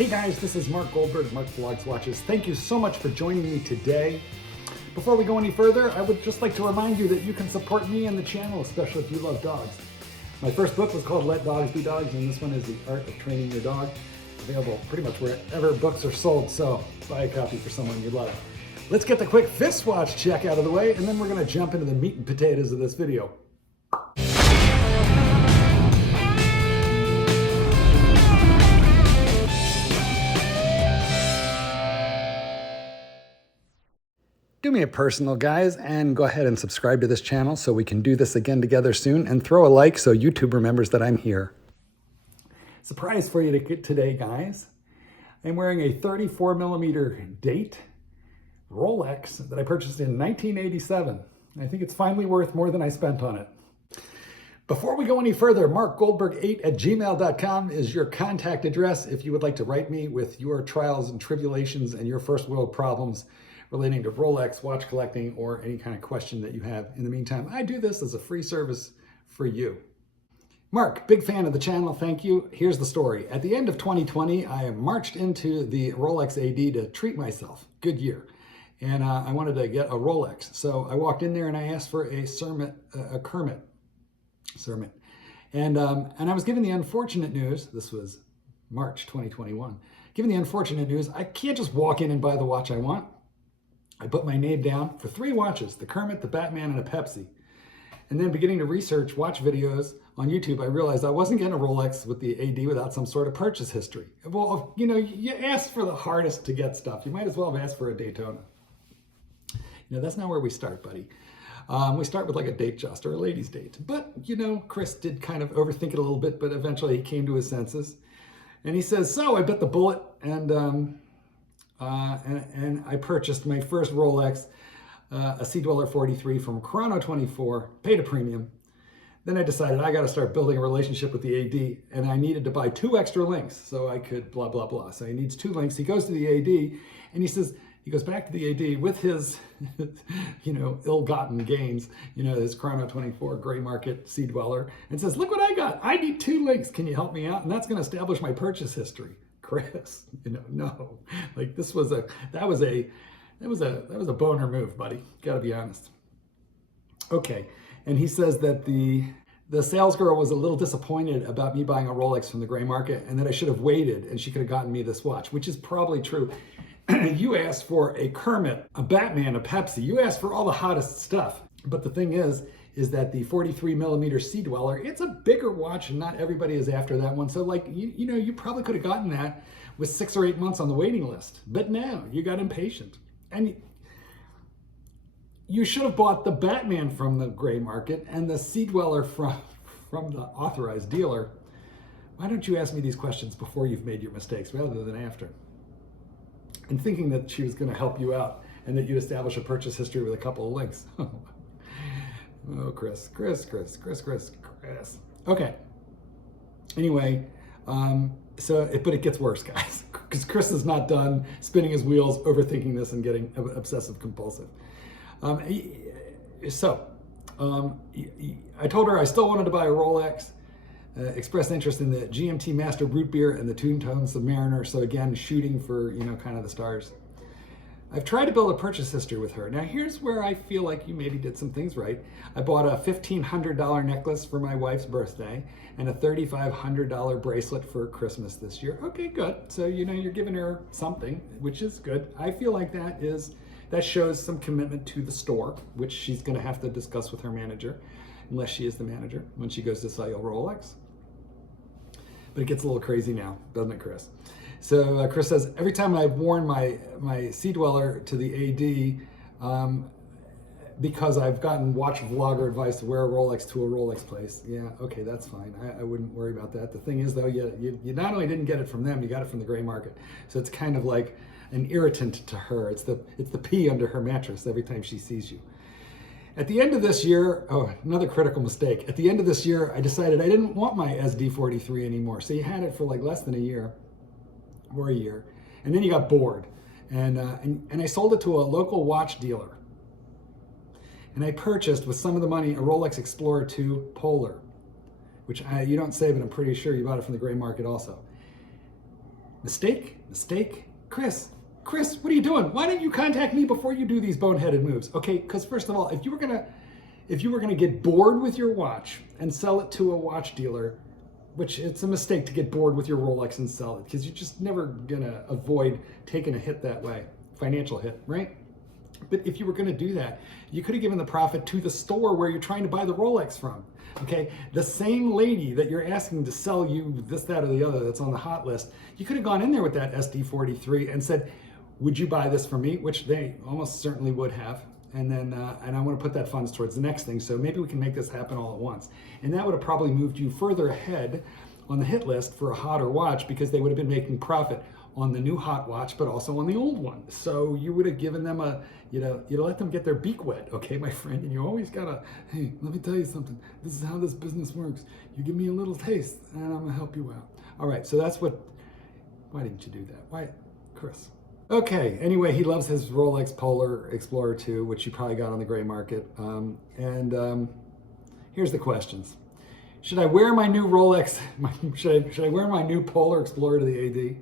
Hey guys, this is Marc Goldberg, Marc Vlogs Watches. Thank you so much for joining me today. Before we go any further, I would just like to remind you that you can support me and the channel, especially if you love dogs. My first book was called Let Dogs Be Dogs, and this one is The Art of Training Your Dog. Available pretty much wherever books are sold, so buy a copy for someone you love. Let's get the quick fist watch check out of the way, and then we're going to jump into the meat and potatoes of this video. Do me a personal, guys, and go ahead and subscribe to this channel so we can do this again together soon, and throw a like so YouTube remembers that I'm here. Surprise for you today, guys. I'm wearing a 34mm date Rolex that I purchased in 1987. I think it's finally worth more than I spent on it. Before we go any further, marcgoldberg8@gmail.com is your contact address if you would like to write me with your trials and tribulations and your first world problems relating to Rolex, watch collecting, or any kind of question that you have. In the meantime, I do this as a free service for you. Marc, big fan of the channel, thank you. Here's the story. At the end of 2020, I marched into the Rolex AD to treat myself. Good year. And I wanted to get a Rolex. So I walked in there and I asked for a Kermit. And I was given the unfortunate news, this was March 2021, given the unfortunate news, I can't just walk in and buy the watch I want. I put my name down for 3 watches, the Kermit, the Batman, and a Pepsi. And then beginning to research watch videos on YouTube, I realized I wasn't getting a Rolex with the AD without some sort of purchase history. Well, you know, you ask for the hardest to get stuff. You might as well have asked for a Daytona. You know, that's not where we start, buddy. We start with like a date just or a lady's date. But, you know, Chris did kind of overthink it a little bit, but eventually he came to his senses. And he says, so I bit the bullet and I purchased my first Rolex, a Sea Dweller 43 from Chrono 24, paid a premium. Then I decided I got to start building a relationship with the AD, and I needed to buy 2 extra links so I could blah, blah, blah. So he needs 2 links. He goes to the AD, and he says, he goes back to the AD with his, you know, ill-gotten gains, you know, his Chrono 24 gray market Sea Dweller, and says, look what I got. I need 2 links. Can you help me out? And that's going to establish my purchase history. Chris, you know, no, like this was that was a boner move, buddy. Got to be honest. Okay, and he says that the sales girl was a little disappointed about me buying a Rolex from the gray market, and that I should have waited, and she could have gotten me this watch, which is probably true. You asked for a Kermit, a Batman, a Pepsi. You asked for all the hottest stuff, but the thing is that the 43mm Sea Dweller, it's a bigger watch and not everybody is after that one. So like, you know, you probably could have gotten that with 6 or 8 months on the waiting list, but no, you got impatient. And you should have bought the Batman from the gray market and the Sea Dweller from the authorized dealer. Why don't you ask me these questions before you've made your mistakes rather than after? And thinking that she was going to help you out and that you'd establish a purchase history with a couple of links. Oh, Chris. Okay. Anyway, but it gets worse, guys, because Chris is not done spinning his wheels, overthinking this, and getting obsessive compulsive. I told her I still wanted to buy a Rolex, expressed interest in the GMT Master Root Beer and the Toontown Submariner. So again, shooting for, you know, kind of the stars. I've tried to build a purchase history with her. Now here's where I feel like you maybe did some things right. I bought a $1,500 necklace for my wife's birthday and a $3,500 bracelet for Christmas this year. Okay, good. So, you know, you're giving her something, which is good. I feel like that shows some commitment to the store, which she's gonna have to discuss with her manager, unless she is the manager, when she goes to sell you a Rolex. But it gets a little crazy now, doesn't it, Chris? So Chris says, every time I've worn my Sea Dweller to the AD, because I've gotten watch vlogger advice to wear a Rolex to a Rolex place. Yeah, okay, that's fine. I wouldn't worry about that. The thing is, though, you not only didn't get it from them, you got it from the gray market. So it's kind of like an irritant to her. It's the pee under her mattress every time she sees you. At the end of this year, oh, another critical mistake. At the end of this year, I decided I didn't want my SD43 anymore. So you had it for like less than a year. Or a year, and then you got bored, and I sold it to a local watch dealer, and I purchased with some of the money a Rolex Explorer 2 Polar, which you don't say, but I'm pretty sure you bought it from the gray market also. Mistake. Chris, what are you doing? Why didn't you contact me before you do these boneheaded moves? Okay, because first of all, if you were gonna get bored with your watch and sell it to a watch dealer, which it's a mistake to get bored with your Rolex and sell it, because you're just never gonna avoid taking a hit that way, financial hit, right? But if you were gonna do that, you could have given the profit to the store where you're trying to buy the Rolex from. Okay, the same lady that you're asking to sell you this, that, or the other that's on the hot list, you could have gone in there with that SD43 and said, would you buy this for me? Which they almost certainly would have. And then, and I want to put that funds towards the next thing. So maybe we can make this happen all at once. And that would have probably moved you further ahead on the hit list for a hotter watch, because they would have been making profit on the new hot watch, but also on the old one. So you would have given them you let them get their beak wet, okay, my friend? And you always gotta, hey, let me tell you something. This is how this business works. You give me a little taste and I'm gonna help you out. All right, so why didn't you do that? Why, Chris? Okay, anyway, he loves his Rolex Polar Explorer 2, which you probably got on the gray market. Here's the questions. Should I wear my new Rolex, should I wear my new Polar Explorer to the AD?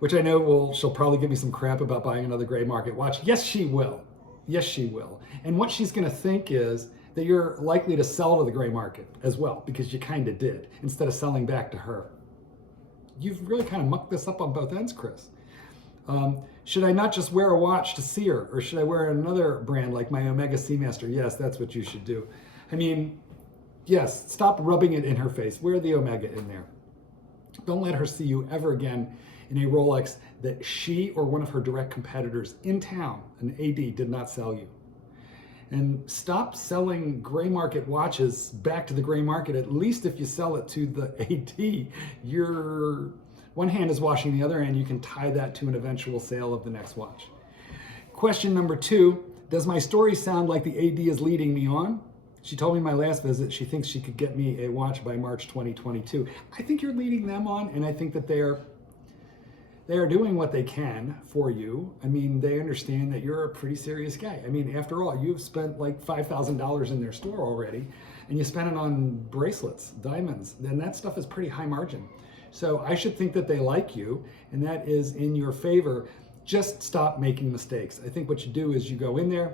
Which I know she'll probably give me some crap about buying another gray market watch. Yes, she will. Yes, she will. And what she's gonna think is that you're likely to sell to the gray market as well, because you kind of did, instead of selling back to her. You've really kind of mucked this up on both ends, Chris. Should I not just wear a watch to see her, or should I wear another brand like my Omega Seamaster? Yes, that's what you should do. I mean, yes, stop rubbing it in her face. Wear the Omega in there. Don't let her see you ever again in a Rolex that she or one of her direct competitors in town, an AD, did not sell you. And stop selling gray market watches back to the gray market. At least if you sell it to the AD, you're one hand is washing the other, and you can tie that to an eventual sale of the next watch. Question number 2, does my story sound like the AD is leading me on? She told me in my last visit she thinks she could get me a watch by March 2022. I think you're leading them on, and I think that they are doing what they can for you. I mean, they understand that you're a pretty serious guy. I mean, after all, you've spent like $5,000 in their store already, and you spent it on bracelets, diamonds, and that stuff is pretty high margin. So I should think that they like you, and that is in your favor. Just stop making mistakes. I think what you do is you go in there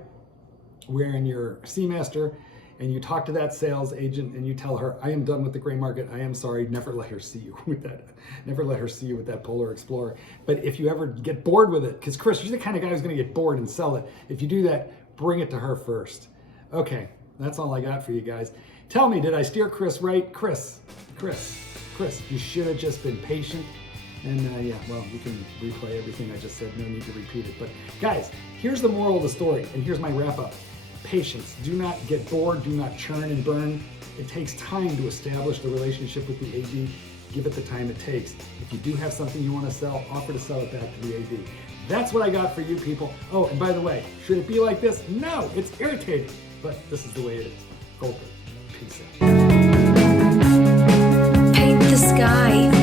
wearing your Seamaster, and you talk to that sales agent and you tell her, I am done with the gray market. I am sorry. Never let her see you with that. Never let her see you with that Polar Explorer. But if you ever get bored with it, because Chris, you're the kind of guy who's going to get bored and sell it. If you do that, bring it to her first. Okay, that's all I got for you guys. Tell me, did I steer Chris right? Chris, you should have just been patient. And yeah, well, we can replay everything I just said. No need to repeat it. But guys, here's the moral of the story, and here's my wrap up. Patience. Do not get bored. Do not churn and burn. It takes time to establish the relationship with the AD. Give it the time it takes. If you do have something you want to sell, offer to sell it back to the AD. That's what I got for you people. Oh, and by the way, should it be like this? No, it's irritating, but this is the way it is. Goldberg. Peace out. Paint the sky.